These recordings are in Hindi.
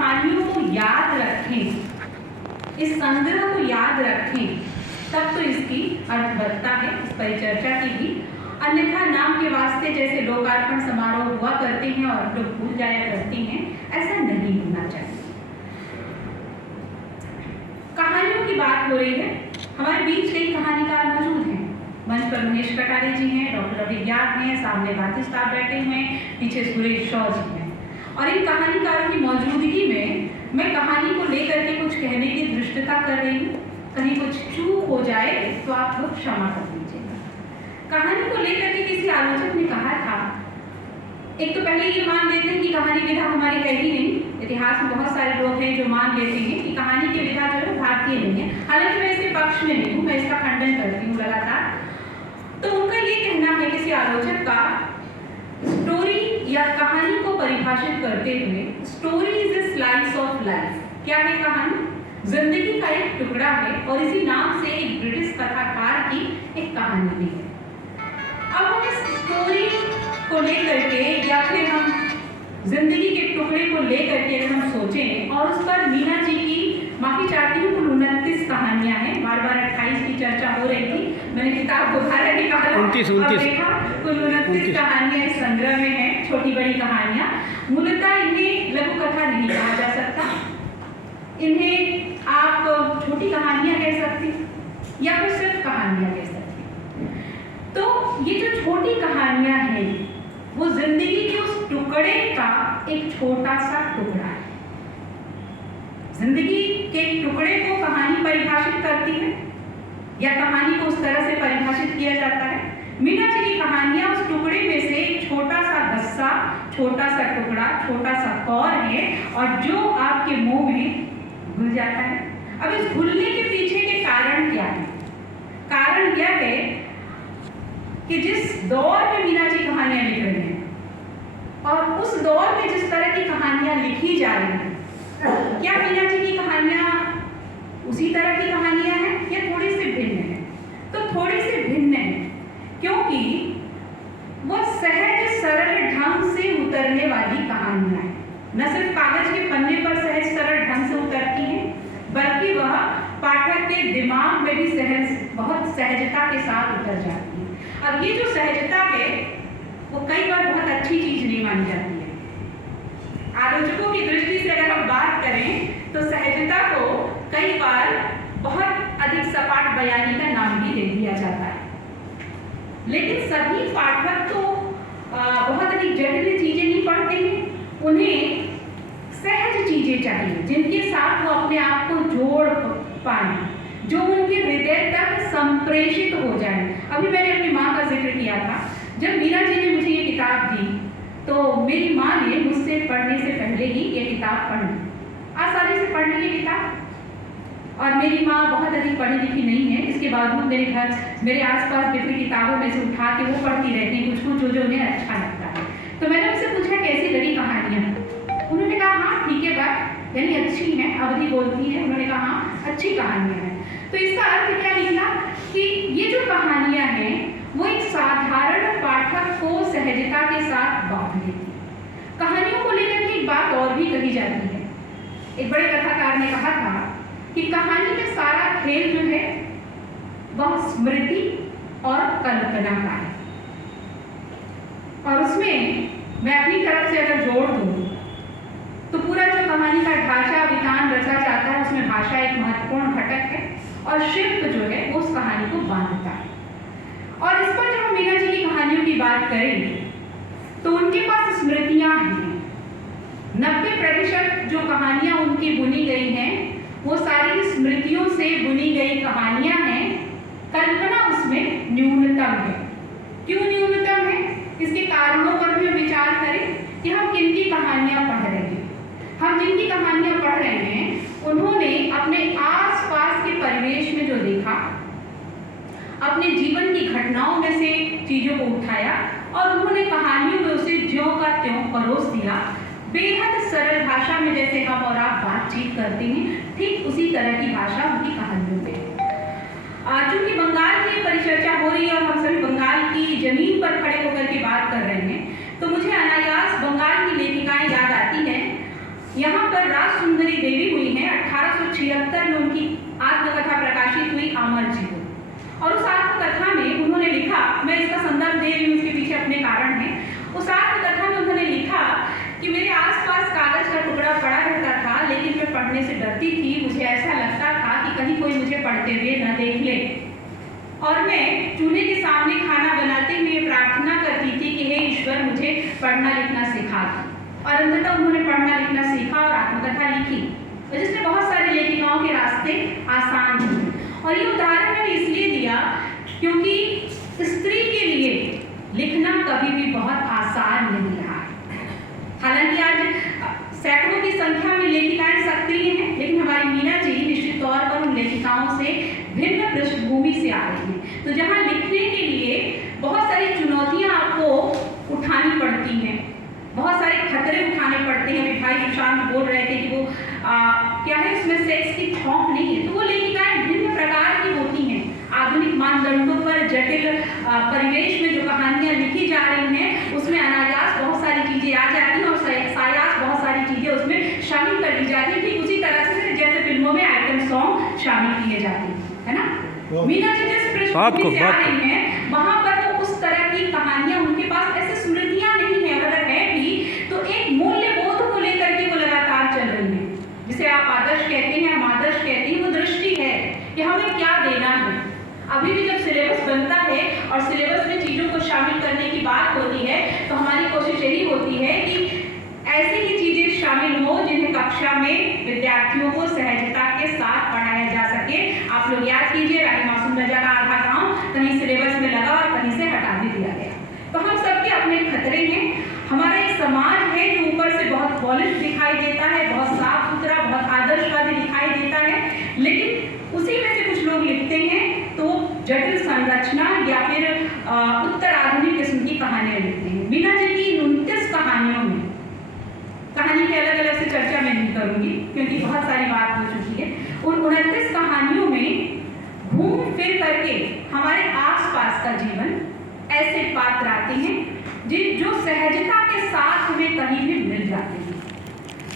कहानियों को याद रखें, इस संग्रह को याद रखें, तब तो इसकी अर्थवत्ता है इस परिचर्चा की भी। अन्यथा नाम के वास्ते जैसे लोकार्पण समारोह हुआ करते हैं और लोग भूल जाया करते हैं, ऐसा नहीं होना चाहिए। कहानियों की बात हो रही है, हमारे बीच कई कहानीकार मौजूद हैं। मंच पर महेश कटारे जी हैं, डॉक्टर अभिज्ञात हैं, सामने भारती साहब बैठे हुए हैं, पीछे सुरेश शॉ जी हैं। और इन कहानीकारों की मौजूदगी में मैं कहानी को लेकर के कुछ कहने की धृष्टता कर रही हूँ। कहीं कुछ चूक हो जाए तो आप लोग क्षमा कर दीजिएगा। कहानी को लेकर के किसी आलोचक ने कहा था, एक तो पहले ये मान लेते हैं कि कहानी विधा हमारी है ही नहीं। इतिहास में बहुत सारे लोग हैं जो मान लेते हैं कि कहानी की विधा जो है भारतीय नहीं है। हालांकि मैं इसके पक्ष में नहीं हूँ, मैं इसका खंडन करती हूँ लगातार। तो उनका ये कहना है किसी आलोचक का, स्टोरी या कहानी को परिभाषित करते हुए, story is a slice of life. क्या है कहानी? जिंदगी का एक टुकड़ा है और इसी नाम से एक ब्रिटिश कथाकार की एक कहानी भी है। अब हम इस स्टोरी को लेकर के या फिर हम जिंदगी के टुकड़े को लेकर के अगर हम सोचें और उस पर मीना जी की, माफी चाहती हूँ, कुल 29 कहानियां हैं। बार बार 28 की चर्चा हो रही थी, मैंने किताब दोबारा निकाला, अब देखा कुल 29 कहानियां इस संग्रह में हैं, छोटी बड़ी कहानियां। मूलतः इन्हें लघु कथा नहीं कहा जा सकता, इन्हें आप छोटी कहानियां कह सकते या फिर सिर्फ कहानियां कह सकते। तो ये जो छोटी कहानियां हैं वो जिंदगी के उस टुकड़े का एक छोटा सा टुकड़ा है। जिंदगी के टुकड़े को कहानी परिभाषित करती है या कहानी को उस तरह से परिभाषित किया जाता है। मीना जी की कहानियां उस टुकड़े में से एक छोटा सा हिस्सा, छोटा सा टुकड़ा, छोटा सा कौर है और जो आपके मुंह में घुल जाता है। अब इस घुलने के पीछे के कारण क्या है? कारण यह है कि जिस दौर में मीना जी कहानियां लिख रहे हैं और उस दौर में जिस तरह की कहानियां लिखी जा रही हैं, क्या मीना जी की कहानियां उसी तरह की कहानियां हैं या थोड़ी सी भिन्न है? तो थोड़ी सी भिन्न है, क्योंकि वह सहज सरल ढंग से उतरने वाली कहानियां हैं। न सिर्फ कागज के पन्ने पर सहज सरल ढंग से उतरती हैं, बल्कि वह पाठक के दिमाग में भी बहुत सहजता के साथ उतर जाती है। अब ये जो सहजता है वो कई बार बहुत अच्छी चीज नहीं मानी जाती है। आलोचकों की दृष्टि से अगर हम बात करें तो सहजता को कई बार बहुत अधिक सपाट बयानी का नाम भी दे दिया जाता है। लेकिन सभी पाठक तो बहुत अधिक जटिल चीजें नहीं पढ़ते हैं, उन्हें सहज चीजें चाहिए जिनके साथ वो अपने आप को जोड़ पाए, जो उनके हृदय तक संप्रेषित हो जाए। अभी मैंने अपनी माँ का जिक्र किया था। जब मीना जी ने मुझे ये किताब दी तो मेरी माँ ने मुझसे पढ़ने से पहले ही ये किताब पढ़ी, आसानी से पढ़ ली ये किताब। और मेरी माँ बहुत अधिक पढ़ी लिखी नहीं है, इसके बावजूद मेरे आसपास बिखरी किताबों में से उठा के वो पढ़ती रहती है कुछ जो उन्हें अच्छा लगता है। तो मैंने उनसे पूछा कैसी लगी कहानियाँ? उन्होंने कहा हाँ ठीक है बात, यानी अच्छी है, अवधि बोलती है। उन्होंने कहा हाँ अच्छी कहानियाँ हैं। तो इसका अर्थ क्या निकला कि ये जो कहानियाँ हैं वो एक साधारण पाठक को सहजता के साथ बांध लेती है। कहानियों को लेकर के एक बात और भी कही जाती है। एक बड़े कथाकार ने कहा था कि कहानी में सारा खेल जो है वह स्मृति और कल्पना का है, और उसमें मैं अपनी तरफ से अगर जोड़ दूं तो पूरा जो कहानी का ढांचा विधान रचा जाता है उसमें भाषा एक महत्वपूर्ण घटक है और शिल्प जो है वो उस कहानी को बांधता है। और इस पर जब हम मीना जी की कहानियों की बात करें तो उनके पास स्मृतियां हैं। 90% जो कहानियां उनकी बुनी गई हैं वो सारी स्मृतियों से बुनी गई कहानियां हैं। कल्पना उसमें न्यूनतम है। क्यों न्यूनतम है? इसके कारणों पर भी हम विचार करें कि हम किन की कहानियां पढ़ रहे हैं। हम जिनकी कहानियां पढ़ रहे हैं उन्होंने अपने आसपास के परिवेश में जो देखा, अपने जीवन की घटनाओं में से चीजों को उठाया और उन्होंने कहानियों में उसे ज्यों का त्यों परोस दिया। बेहद सरल भाषा में जैसे हम और आप बातचीत करते हैं, ठीक उसी तरह की भाषा उनकी कहानियों में। चूंकि बंगाल की परिचर्चा हो रही है और हम सभी बंगाल की जमीन पर खड़े होकर के बात कर रहे हैं, तो मुझे अनायास बंगाल की लेखिकाएं याद आती हैं। यहाँ पर राज सुंदरी देवी हुई हैं। 1876 में उनकी आत्मकथा प्रकाशित हुई आमर जीवन, और उस आत्मकथा में उन्होंने लिखा, मैं इसका संदर्भ दे रही हूँ, उसके पीछे अपने कारण हैं। उस आत्मकथा में उन्होंने लिखा कि मेरे आसपास कागज का टुकड़ा पड़ा रहता था, लेकिन मैं पढ़ने से डरती थी। मुझे ऐसा लगता था कि कहीं कोई मुझे पढ़ते हुए न देख ले, और मैं चूल्हे के सामने खाना बनाते हुए प्रार्थना करती थी कि हे ईश्वर, मुझे पढ़ना लिखना सिखा दो। और अंततः उन्होंने पढ़ना लिखना सीखा और आत्मकथा लिखी, जिसने बहुत सारी लेखिकाओं के रास्ते आसान किए। और ये उदाहरण मैंने इसलिए दिया क्योंकि स्त्री के लिए लिखना कभी भी बहुत आसान नहीं रहा। हालांकि आज सैकड़ों की संख्या में लेखिकाएं सक्रिय हैं, लेकिन हमारी मीना जी निश्चित तौर पर उन लेखिकाओं से भिन्न पृष्ठभूमि से आ रही हैं। तो जहाँ लिखने के लिए बहुत सारी चुनौतियाँ आपको उठानी पड़ती हैं, बहुत सारे खतरे उठाने पड़ते हैं। अभी भाई सुशांत बोल रहे थे कि वो क्या है, उसमें सेक्स की छौंक नहीं है, तो वो लेखिकाएं भिन्न प्रकार की होती हैं। आधुनिक मानदंडों पर जटिल परिवेश में जो कहानियां लिखी जा रही हैं, उसमें अनायास बहुत सारी चीजें आ जाती हैं और सायास बहुत सारी चीजें उसमें शामिल कर दी जाती हैं, ठीक उसी तरह से जैसे फिल्मों में आइटम सॉन्ग शामिल किए जाते हैं, है ना। मीना जी जिस पृष्ठभूमि से आ रही हैं, वहां पर वो उस तरह की कहानियां, उनके पास ऐसे स्मृतियां नहीं है, और अगर है भी तो एक मूल्य बोध को लेकर के वो लगातार चल रही है, जिसे आप आदर्श कहते हैं, हम आदर्श कहते हैं। वो दृष्टि है कि हमें क्या देना है। अभी भी जब सिलेबस बनता है और सिलेबस में चीजों को शामिल करने की बात होती है, तो हमारी कोशिश यही होती है कि ऐसी ही चीजें शामिल हो जिन्हें कक्षा में विद्यार्थियों को सहजता के साथ पढ़ाया जा सके। आप लोग याद कीजिए, रानी मासूम रजा का आधा काम कहीं सिलेबस में लगा और कहीं से हटा भी दिया गया। तो हम सबके अपने खतरे हैं। हमारा एक समाज है जो ऊपर से बहुत पॉलिश दिखाई देता है, बहुत साफ सुथरा, बहुत आदर्शवादी दिखाई देता है, लेकिन उसी में से कुछ लोग लिखते हैं तो जटिल संरचना या फिर उत्तर आधुनिक किस्म की कहानियां लिखते हैं। मीना जी की 29 कहानियों में, कहानी की अलग अलग से चर्चा मैं नहीं करूंगी क्योंकि बहुत सारी बात हो चुकी है, उन 29 कहानियों में घूम फिर करके हमारे आसपास का जीवन, ऐसे पात्र आते हैं जो सहजता के साथ हमें कहीं भी मिल जाते हैं।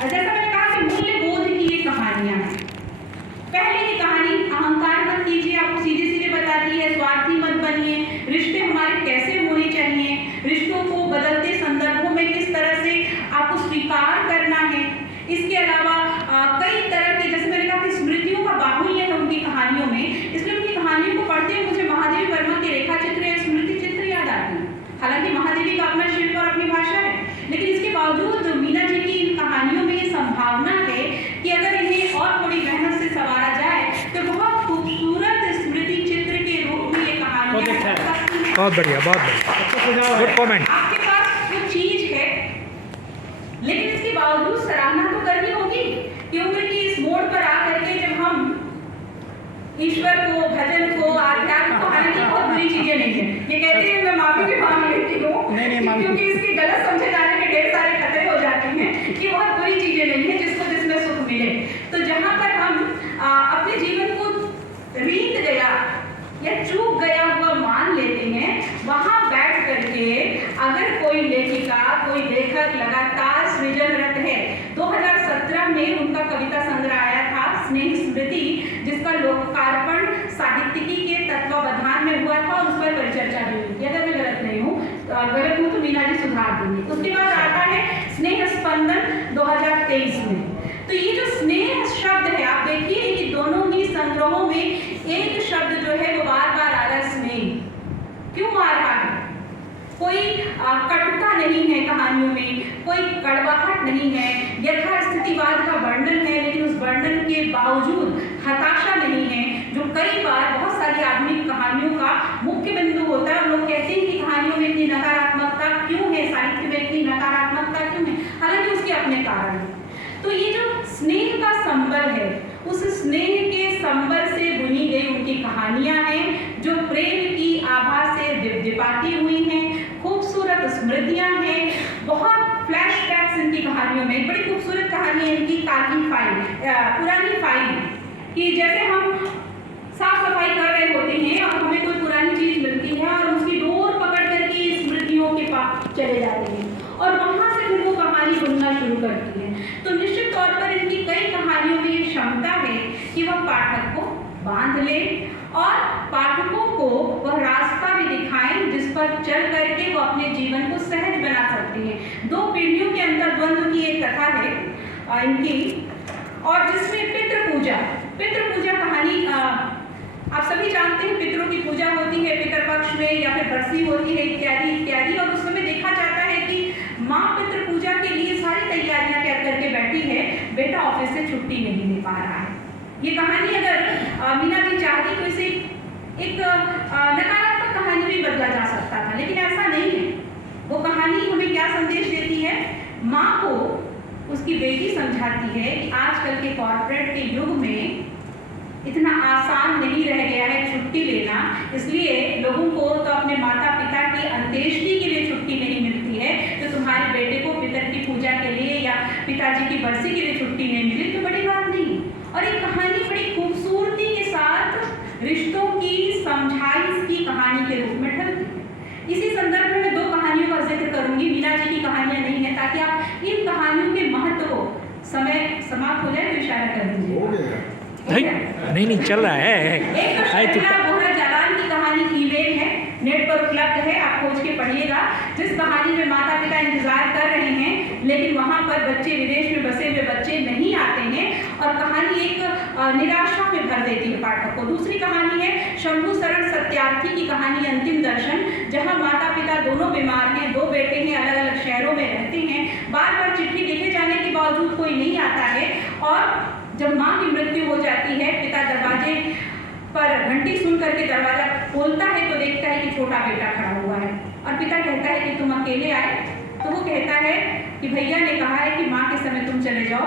जैसा मैंने कहा कि मूल्य बोध की ये कहानियां हैं। पहले की कहानी, अहंकार मत कीजिए, आपको सीधे सीधे बताती है स्वार्थी मत बनिए, रिश्ते हमारे कैसे होने चाहिए, रिश्तों को बदलते संदर्भों में किस तरह से आपको स्वीकार करना है। इसके अलावा कई तरह के, जैसे मैंने कहा कि स्मृतियों का बाहुल्य है उनकी कहानियों में, इसलिए उनकी कहानियों को पढ़ते हुए मुझे महादेवी वर्मा के रेखा चित्र या स्मृति चित्र याद आती है। हालांकि महादेवी का अपना शिल्प और अपनी भाषा है, लेकिन इसके बावजूद मीना जी की इन कहानियों में ये संभावना है कि अगर इन्हें और थोड़ी मेहनत से संवारा जाए तो बहुत खूबसूरत स्मृति चित्र के रूप में ये कहानियां बहुत बढ़िया, बहुत बढ़िया, गुड कमेंट। आपके पास जो चीज है, लेकिन इसके बावजूद सराहना तो करनी होगी कि उम्र की इस मोड़ पर आकर के जब हम ईश्वर को, भजन को, आध्यात्म को, हालांकि बहुत बुरी चीजें नहीं है, ये कहते हैं, मैं माफी भी मांग लेती हूँ क्योंकि इसके गलत समझे जाने के ढेर सारे खतरे हो जाते हैं कि बहुत बुरी चीजें नहीं है जिसको जिसमें सुख मिले। तो जहाँ पर हम अपने जीवन को रीत गया या चूक गया हुआ मान लेते हैं, वहां बैठ करके अगर कोई लेखिका, कोई लेखक लगातार सृजनरत है, 2017 में उनका कविता संग्रह आया था स्नेह स्मृति, जिसका लोकार्पण साहित्यिकी के तत्वावधान में हुआ था और उस पर परिचर्चा भी हुई थी। अगर मैं गलत नहीं हूँ, गलत हूँ तो मीना जी सुधार देंगे। उसके बाद आता है स्नेह स्पंदन 2023 में। तो ये जो स्नेह शब्द है, आप देखिए कि दोनों ही संग्रहों में एक शब्द जो है वो बार बार आ रहा है, स्नेह। क्यों आ रहा है? कोई कटुता नहीं है कहानियों में, कोई कड़वाहट नहीं है, यथास्थितिवाद का वर्णन है, लेकिन उस वर्णन के बावजूद हताशा नहीं है, जो कई बार बहुत सारी आधुनिक कहानियों का मुख्य बिंदु होता है। और लोग कहते हैं कि कहानियों में इतनी नकारात्मकता क्यों है, साहित्य में इतनी नकारात्मकता क्यों है, हालांकि उसके अपने कारण हैं। तो ये जो स्नेह का संबल है, उस स्नेह के संबल से बुनी गई उनकी कहानियां हैं जो प्रेम की आभा से दिपदिपाती हुई हैं, खूबसूरत स्मृतियां हैं, बहुत फ्लैशबैक्स इनकी कहानियों में। बड़ी खूबसूरत कहानी है इनकी काली फाइल, पुरानी फाइल, कि जैसे हम साफ सफाई कर रहे होते हैं और हमें कोई पुरानी चीज मिलती है और उसकी डोर पकड़ करके स्मृतियों के पास चले जाते हैं और वहां से फिर वो कहानी बुनना शुरू करती है। तो निश्चित क्षमता है कि वह पाठक को बांध ले और पाठकों को वह रास्ता भी दिखाएं जिस पर चल करके वो अपने जीवन को सहज बना सकते हैं। दो पीढ़ियों के अंदर द्वंद्व की एक कथा है इनकी, और जिसमें पितृ पूजा कहानी आप सभी जानते हैं। पितरों की पूजा होती है पितृपक्ष में या फिर बरसी होती है इत्यादि इत्यादि, और उस समय देखा जाता है कि माँ पितृ पूजा के लिए सारी तैयारियां कर करके बैठी है, बेटा ऑफिस से छुट्टी नहीं ले पा रहा है। ये कहानी अगर मीना जी चाहती तो इसे एक नकारात्मक कहानी भी बदला जा सकता था, लेकिन ऐसा नहीं है। वो कहानी हमें क्या संदेश देती है? माँ को उसकी बेटी समझाती है कि आजकल के कॉर्पोरेट के युग में इतना आसान नहीं रह गया है छुट्टी लेना, इसलिए लोगों को तो अपने माता पिता की अंत्येष्टि के लिए छुट्टी नहीं मिलती है, तो तुम्हारे बेटे को पितर की पूजा के लिए या पिताजी की बरसी के लिए छुट्टी नहीं मिली तो बड़ी बात नहीं। और एक कहानी बड़ी खूबसूरती के साथ रिश्तों की समझाइश की कहानी के रूप में ढलती है। इसी संदर्भ में मैं दो कहानियों का जिक्र करूंगी, मीना जी की कहानियां नहीं है, ताकि आप इन कहानियों के महत्व को, समय समाप्त हो जाए तो इशारा कर दीजिए। नहीं चल रहा है। एक बोहरा जालान की कहानी ईमेल है, नेट पर उपलब्ध है, आप खोज के पढ़िएगा। जिस कहानी में माता पिता इंतजार कर रहे हैं लेकिन वहां पर बच्चे, विदेश में बसे हुए बच्चे नहीं आते हैं, और कहानी एक निराशा में भर देती है पाठक को। दूसरी कहानी है शंभू शरण सत्यार्थी की कहानी अंतिम दर्शन, जहां माता पिता दोनों बीमार हैं, दो बेटे हैं, अलग अलग शहरों में रहते हैं, बार बार चिट्ठी लिखे जाने के बावजूद कोई नहीं आता है, और जब माँ की मृत्यु हो जाती है, पिता दरवाजे पर घंटी सुन करके दरवाजा खोलता है तो देखता है कि छोटा बेटा खड़ा हुआ है, और पिता कहता है कि तुम अकेले आए? तो वो कहता है कि भैया ने कहा है कि माँ के समय तुम चले जाओ,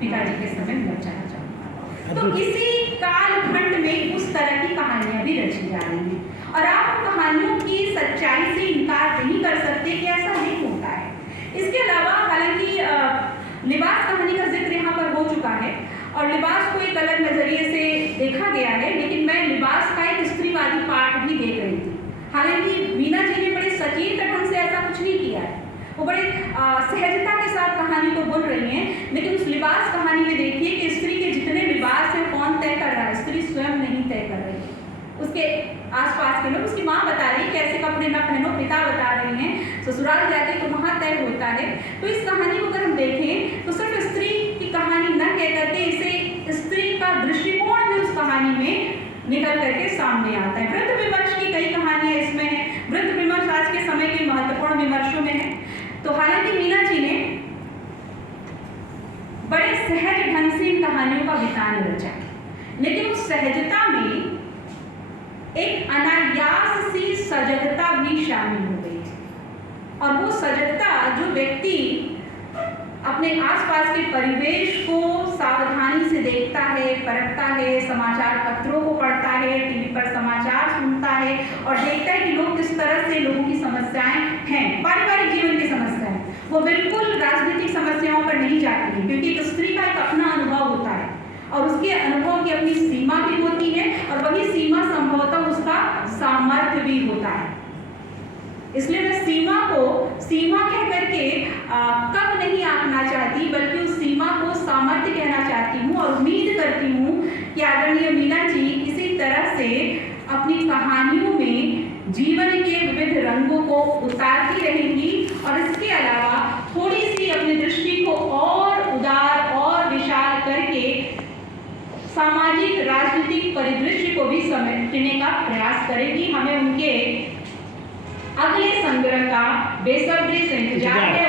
पिताजी के समय मैं चला जाऊँ। तो इसी कालखंड में उस तरह की कहानियां भी रची जा रही हैं, और आप उन कहानियों की सच्चाई से इनकार नहीं कर सकते कि ऐसा नहीं होता है। इसके अलावा हालांकि लिबास कहानी का जिक्र यहाँ पर हो चुका है, और लिबास को एक अलग नजरिए से देखा गया है, लेकिन मैं लिबास का एक स्त्रीवादी पार्ट भी देख रही थी। हालांकि मीना जी ने बड़े सचेत ढंग से ऐसा कुछ नहीं किया है, वो बड़े सहजता के साथ कहानी को बोल रही हैं, लेकिन उस लिबास कहानी में देखिए कि स्त्री के जितने लिबास हैं कौन तय कर रहा है? स्त्री स्वयं नहीं तय कर रही है, उसके आसपास के लोग, उसकी माँ बता रही है कैसे कपड़े न पहनो, पिता बता रही हैं ससुराल जाके तो वहाँ तय होता है। तो इस कहानी को अगर हम देखें तो सिर्फ स्त्री की कहानी न कह करके इसे स्त्री का दृष्टिकोण भी उस कहानी में निकल करके सामने आता है। वृद्ध विमर्श की कई कहानियां इसमें हैं। वृद्ध विमर्श आज के समय के महत्वपूर्ण विमर्शों में है। तो हालांकि मीना जी ने बड़े सहज ढंग से इन कहानियों का वितान रचा, लेकिन उस सहजता में एक अनायास सी सजगता भी शामिल हो गई है, और वो सजगता जो व्यक्ति अपने आसपास के परिवेश को सावधानी से देखता है, परखता है, समाचार पत्रों को पढ़ता है, टीवी पर समाचार सुनता है और देखता है कि लोग किस तरह से, लोगों की समस्याएं हैं, पारिवारिक जीवन की समस्याएं, वो बिल्कुल राजनीतिक समस्याओं पर नहीं जाती है, क्योंकि एक स्त्री का एक अपना अनुभव होता है और उसके अनुभव की अपनी सीमा भी होती है, और वही सीमा संभवतः उसका सामर्थ्य भी होता है। इसलिए मैं सीमा को सीमा कह करके कम नहीं आंकना चाहती, बल्कि उस सीमा को सामर्थ्य कहना चाहती हूँ, और उम्मीद करती हूँ कि आदरणीय मीना जी इसी तरह से अपनी कहानियों में जीवन के विविध रंगों को उतारती रहेंगी, और इसके अलावा थोड़ी सी अपनी दृष्टि को और उदार और विशाल करके सामाजिक राजनीतिक परिदृश्य को भी समेटने का प्रयास करेंगी। हमें उनके अगले संग्रह का बेसब्री से इंतजार है।